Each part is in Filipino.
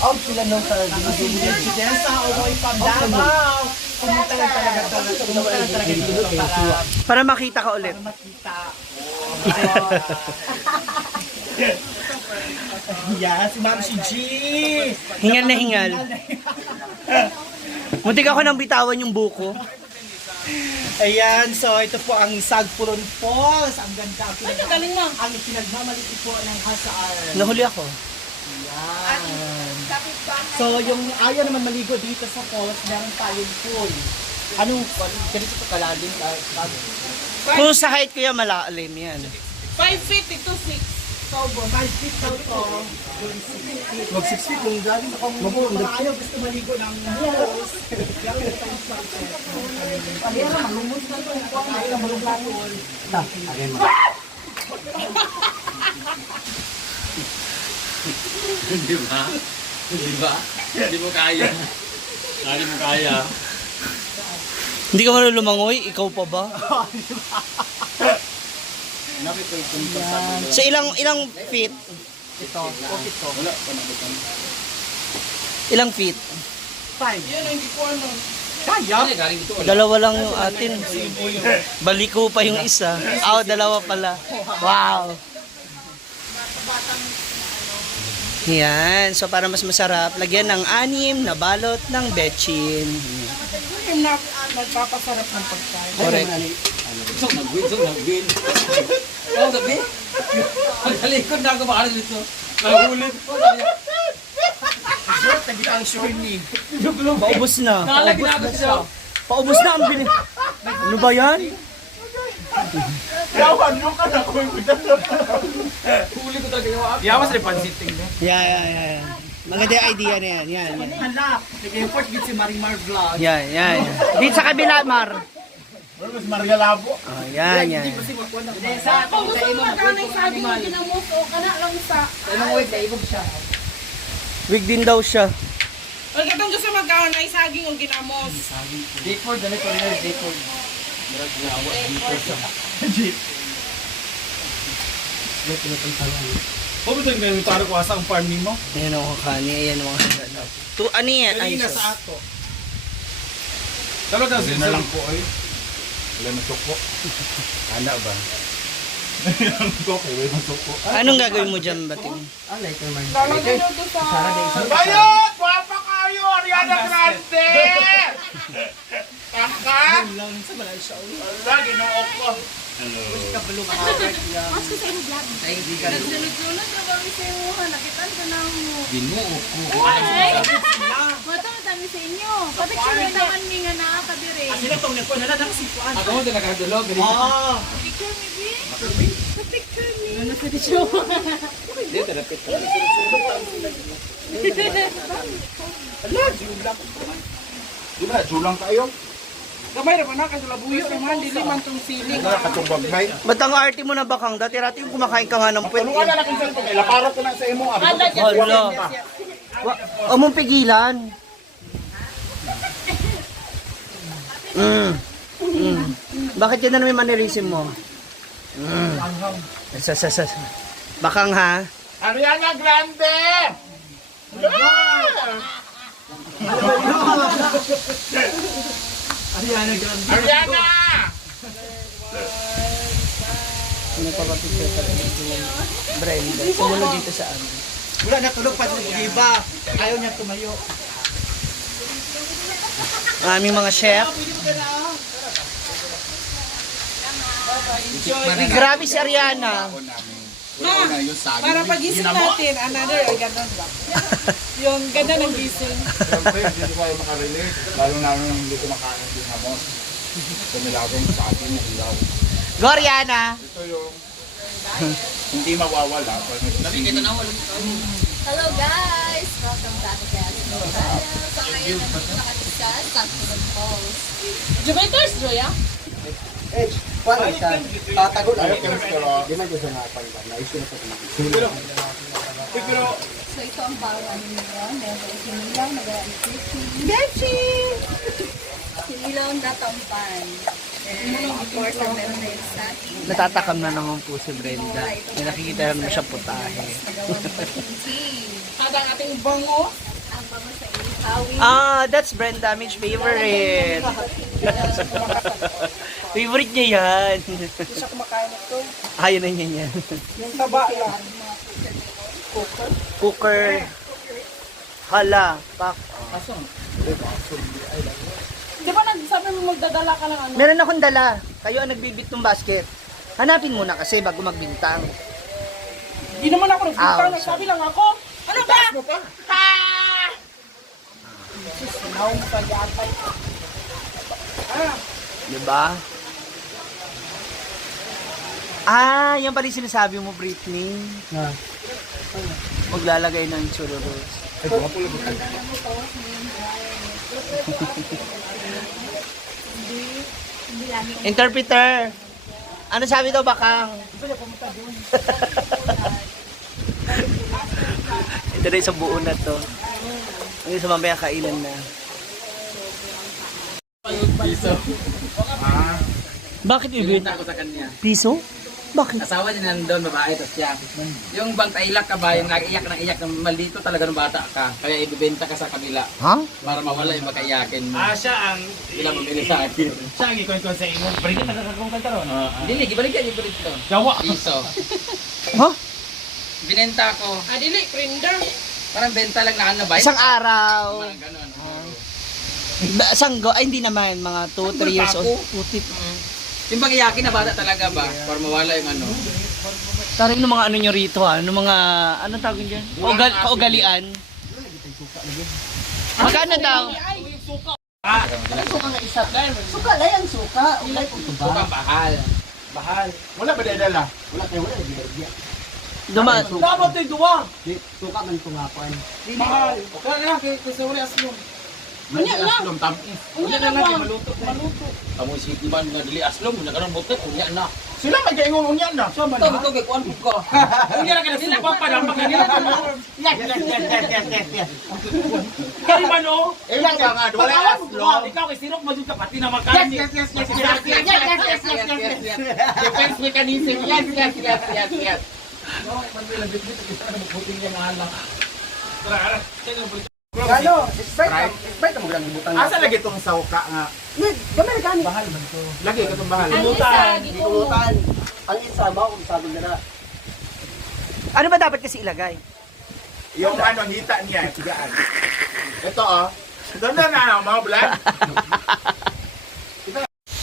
Out sila nung sa Jessa, umoy pa Davao. Pumunta lang talaga dito Para makita ka ulit. makita. Yeah, si Ma'am si G. Hingal na hingal. Muntik ako nang bitawan yung buko. Ayan, so ito po ang Sagpuron Falls. Ang ganda. Ay, galing mo. Ang pinagmamaliti po ng Hasar. Nahuli ako. Yan. So, yung ayaw naman maligo dito sa falls, meron tayong pool. Anong ganito ito kalalim? Kung sa height ko yan, malalim yan. 5 feet, ito 6. Sobo, 5 feet daw ito. Mag 6 feet kung galing akong mga ayaw gusto maligo ng falls. Meron tayong Di ba? Di ba? Hindi mo kaya. Hindi mo kaya. Hindi ka marunong lumangoy, ikaw pa ba? Sa ilang feet? ito. Wala pa na ba? Ilang feet? 5. Yan, hindi ko ano. Kaya? Galing dito. Dalawa lang yung atin. Baliko pa yung isa. Dalawa pala. Wow! Yan. So para mas masarap, lagyan ng 6 na balot ng betchin. Yung nagpapasarap ng pagkain. Correct. Isang nag-win. Oo, gabi. Pagkalikod na ako makaroon dito. Nahulit po. Short, nagita ang short ni. Paubos na. Nalagin na ako siya. Paubos na ang bini. Ano ba yan? Yawan mo ka na kung Huli ko talaga yung ako. Yawas rin pansiting na. Yeah. Maganda yung idea na yan. Yan. Anak, nag-import din si Marimar Vlog. Yan. Dito sa kabila, Mar. Mas Maria Labo. Oh, yan. Kung gusto mo magkano yung sabi mo, ginamos o kana lang sa... Wig din daw siya. Pag itong gusto magkano na isaging o ginamos. Dayford, dali ko rin yung Dayford. Ano ba ito yung para ko asa ang farming mo? Ayan ako kani. Ayan mga hagad. Ano yan? Ay, Kanina sus. sa ato. Talaga na lang po ay. Wala na suko. Ana ba? Suko, wala na suko. Anong gagawin mo dyan, Bating? Lalagay na ito sa... Bayot! Guwapa kayo! Ariana Grande! Kaka! Sa balay siya. Wala, ginoo ko. Nagsunod-sunod na kami sa imuha. Nakitan ka na mo. Ginoo ko. Ay! Matang dami sa inyo. Papicture na naman mi nga naa ka dire. Sila itong nagpo na lang si Puan. Ako mo talaga dulog. Picture mi bi? Picture mi. Ano sa picture? Dito, napit ka. Di ba, julang kayo? Gamay ra ba na kasi labuyo naman dili man tong siling. Wala, katumbag may. Ba't ang arte mo na bakang? Dati-rati yung kumakain ka nga ng puwet. Tulungan na lang yung cellphone. Laparo ko na sa imo. Hala. Huwag mong pigilan. Bakit yan na naman mannerism mo? Bakang ha? Ariana Grande! Ariana Grande. Ariana! Nagpapapicture ka rin yung Brenda. Sumunod dito sa amin. Wala na tulog pa sa iba. Ayaw niya tumayo. Ang aming mga chef. Grabe si Ariana. Para pagising natin, another ganun ba? Yung ganda ng gising. Siyempre, hindi ko kayo makarelate. Lalo na nung hindi ko makain din hamos. Tumilagong sa akin ng ilaw. Go, Ariana! Ito yung hindi mawawala. Nakikita na wala. Hello guys! Welcome back again to my channel. So ngayon nandito nakadiscuss Sagpuron Falls. Juventus, Joya? Edge, paano siya? Tatagol Ayaw ako. pero Di man ko siya nakapalitan. Naisip na ko pero So ito ang bawang nila. Meron ko sinilaw na gawin fishing. Bechi! Sinilaw na tampan. And of course, ang meron na yung saging. Natatakam na naman po si Brenda. May nakikita naman siya putahe. Nagawa ng tea. At ang ating bango, mama sa Ihawi. Ah, that's Brenda Mitch favorite. Favorite niya yan. Hindi siya kumakain ito. Ayaw na niya yan. Yung taba lang. Cooker. Hala. Pak. Di ba nagsabi mo magdadala ka ng ano? Meron akong dala. Kayo ang nagbibit ng basket. Hanapin muna kasi bago magbintang. Hindi naman ako nagbintang. Ah, Nagsabi lang ako. Ano ba? Sinaw mo pa yatay. Diba? Ah, yan pala yung sinasabi mo, Britney. Na. Maglalagay ng churros. Ay, guwapo lang. Hindi namin Interpreter. Ano sabi daw bakang? Ito na isang buo na to. Ang isa mamaya kailan na. Bakit ibig? Pinunta ko sa kanya. Piso? Bakit? Asawa niya nandun, babae, tapos siya. Yung bang tailak ka ba, yung nag-iyak ng iyak, maldito talaga ng bata ka. Kaya ibibenta ka sa kabila Ha? para mawala yung makaiyakin mo. Siya ang Sila bumili sa akin. siya ang ikon-ikon sa imo. Balik na kakakong kanta ron. Dili, gibalik yan yung dito. Jawa. Piso. Ha? Binenta ko. Dili, printer. Parang benta lang na ano ba? Isang araw. Parang ganun. Sanggo? Ay, hindi naman. Mga 2-3 years old. Putik. Yung bang iyakin na bata talaga ba? Para mawala yung ano. Taring ng mga ano nyo rito ha? Ng mga, anong tawag dyan? Kaugalian. Magkano daw? Suka nga isa. Suka na yan, suka. Ulay kung tuba. Bukang bahal. Bahal. Wala ba dala? Wala kayo, wala. Di Dumaan. Dapat ito'y duwa. Suka man tungapan. Mahal. Kaya na, kasi wala aslong. Unya lang. Aslom tamis. Unya lang lang. Maluto. Kamu isip man na dili aslong, na karon butet, kunya na. Sila may kaingon unyan na. Ito, kay kuan ko. Unya na kada supa pa dapat kanila. Yes. Kaya man o. Ilang ka nga, wala aslom. Ikaw kay sirok mo ka pati na magkano. Yes. Defense mechanism. Yes. Gano? Sprite. Sprite mo lang gibutang. Asa lagi itong sauka nga? Gamay na gani. Bahal man to. Lagi ka itong bahal. Ang isa, gikumo. Gikutan. Ang isa ba kung sabi na. Ano ba dapat kasi ilagay? Yung ano, hita niya, tigaan. Ito doon na mga vlog.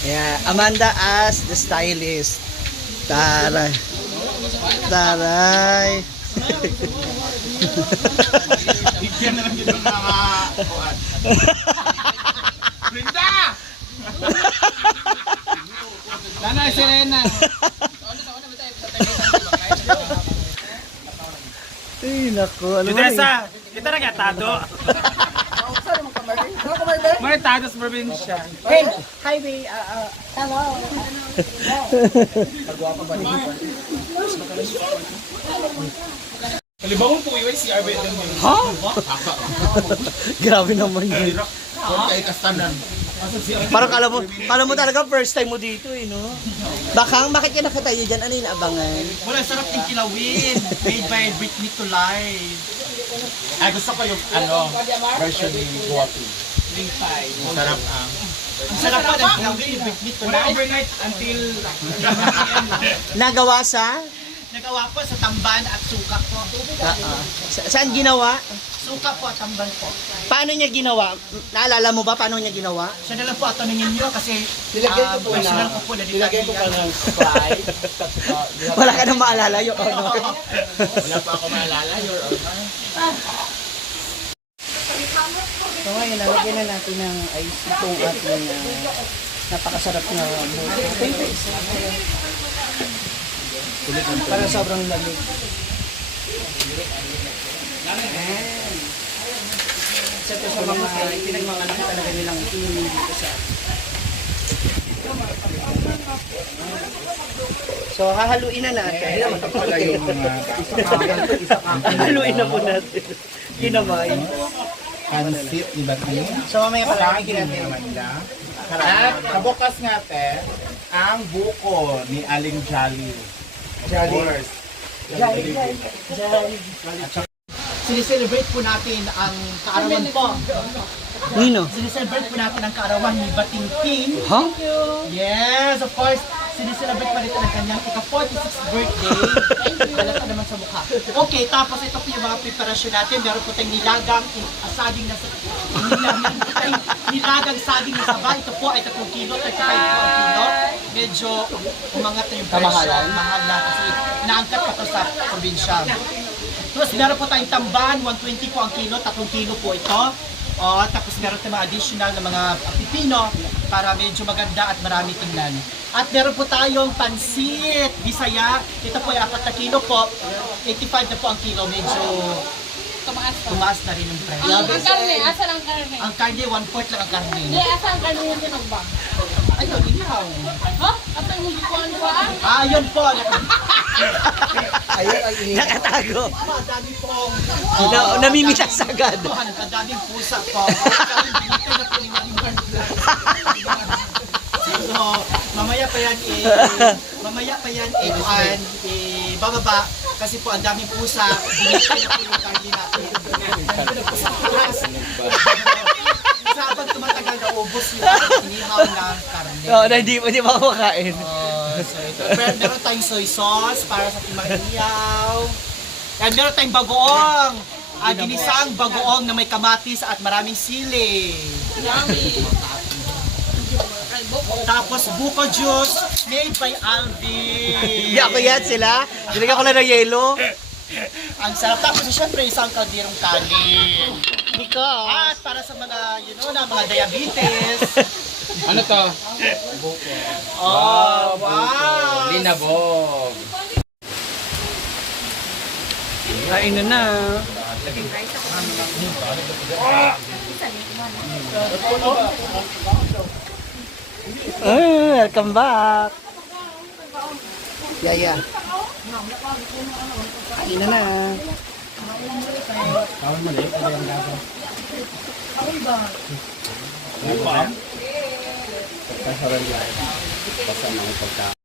Yeah, Amanda as the stylist. Taray. Bigyan na lang yung mga kuwan. Linda! Nanay Serena. Ay, naku. Ano ba Judesa, kita na gatado. May tado sa probinsya. Highway. Hello. Kalibangon po yung si Arbet lang yun. Ha? Grabe naman yun. Kung kay kastanan. Parang kala mo talaga first time mo dito eh, no? Bakang, bakit ka nakatayo dyan? Ano yung abangan? Wala, sarap yung kilawin. Made by Britney to Life. Ay, gusto ko yung version ni Guwapi. Sarap Ang sarap pa ng kilawin ni Britney to Wala Life. overnight until... Nagawa sa? Nagawa ko sa tamban at suka po. Saan ginawa? Suka po at tamban po. Paano niya ginawa? Naalala mo ba paano niya ginawa? Siya na lang po at tanungin nyo kasi Nilagyan ko po personal na. ko po na Nilagyan ko pa ng Sprite. Wala ka nang maalala yung ano. Wala pa ako maalala, Your Honor. So ngayon, nalagyan na natin ng ice itong ating napakasarap na buto. Para sobrang lamig. Isa to sa mga pinagmanganak talaga nilang team dito sa So, hahaluin na natin. Pala yung Hahaluin na po natin. Kinamay. pansit ni Batni. So, mamaya pala. Lagi natin Amanda. At kabukas natin ang buko ni Aling Jolly. Of course. Jolly. sinicelebrate po natin ang kaarawan po. Nino? Sinicelebrate po natin ang kaarawan ni Bating King. Huh? Yes, of course. Sinicelebrate pa rin ang kanyang ika-46th birthday. Halata naman sa mukha. Okay, tapos ito po yung mga preparasyon natin. Meron po tayong nilagang saging na nilagang saging na saba. Ito po ay 3 kilo, 35 po ang kilo. Medyo umangat na yung presyo. Mahal na kasi naangkat pa to sa probinsya. Tapos meron po tayong tamban, 120 po ang kilo, 3 kilo po ito. Tapos meron tayong mga additional na mga pipino para medyo maganda at marami tingnan. At meron po tayong pansit, Bisaya. Ito po ay 4 na kilo po. 85 na po ang kilo. Medyo tumaas na rin yung price. Ang karne, asan ang karne? Ang karne, 1/4 lang ang karne. Hindi, asan ang karne yung tinagbang? Ayun, inihaw. Ha? At ang hindi ko ano ba? Yun po. Nakatago. Ang dami pong... Namimitas agad. Ang daming pusa po. Binigay na po ni Marimar. So, mamaya pa yan bababa kasi po ang daming pusa, binigay na po yung karne natin. Nandun na po sa pulas. Sa habang tumatagal na ubos yung inihaw ng karne. Oo, na hindi mo makakain. So ito, meron tayong soy sauce para sa timang-ihaw. And meron tayong bagoong. Ginisang bagoong na may kamatis at maraming sili. Tapos buko juice made by Alvin. Hindi ako yan sila. Dinagyan ko lang ng yelo. Ang sarap. Tapos syempre isang kalderong kanin. Because... At para sa mga, mga diabetes. Ano to? Oh, wow! Linabog. Kain na. Welcome back. Yaya. Kain na. Kawan mali, ada yang dagang. Kawan ba? Kasaran lang. Basta mga pagka.